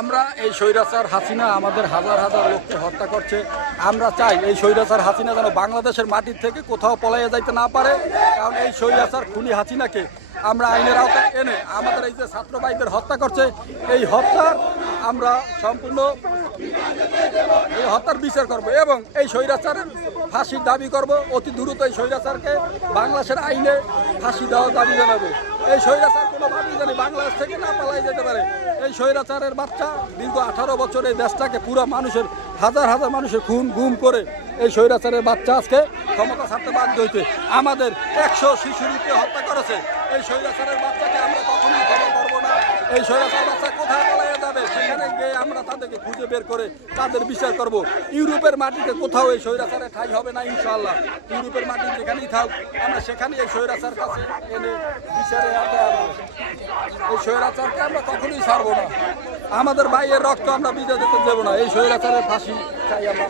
আমরা এই স্বৈরাচার হাসিনা আমাদের হাজার হাজার লোককে হত্যা করছে। আমরা চাই এই স্বৈরাচার হাসিনা যেন বাংলাদেশের মাটির থেকে কোথাও পলাইয়া যাইতে না পারে। কারণ এই স্বৈরাচার খুনি হাসিনাকে আমরা আইনের আওতায় এনে আমাদের এই যে ছাত্র ভাইদের হত্যা করছে, এই হত্যার আমরা সম্পূর্ণ এই হত্যার বিচার করব এবং এই স্বৈরাচারের ফাঁসির দাবি করব। অতি দ্রুত এই স্বৈরাচারকে বাংলাদেশের আইনে ফাঁসি দেওয়ার দাবি জানাবো। এই স্বৈরাচার কোনোভাবেই জানি বাংলাদেশ থেকে না পালাই যেতে পারে। এই স্বৈরাচারের বাচ্চা দীর্ঘ 18 বছর এই দেশটাকে পুরো মানুষের হাজার হাজার মানুষের খুন গুম করে এই স্বৈরাচারের বাচ্চা আজকে ক্ষমতা ছাড়তে বাধ্য হইতে আমাদের 100 শিশুরকে হত্যা করেছে। এই স্বৈরাচারের বাচ্চাকে আমরা কখনোই ক্ষমা করবো না। এই স্বৈরাচার বাচ্চা কোথায় পালাইয়া যাবে সেখানে গিয়ে আমরা তাদেরকে খুঁজে বের করে তাদের বিচার করব। ইউরোপের মাটিতে কোথাও এই স্বৈরাচারের ঠাঁই হবে না ইনশাআল্লাহ। ইউরোপের মাটি যেখানেই থাক আমরা সেখানেই এই স্বৈরাচার কাছে এনে বিচারে আনবো। এই স্বৈরাচারকে আমরা কখনোই ছাড়বো না। আমাদের ভাইয়ের রক্ত আমরা বিজয় দিতে দেবো না। এই স্বৈরাচারের ফাঁসি চাই আমরা।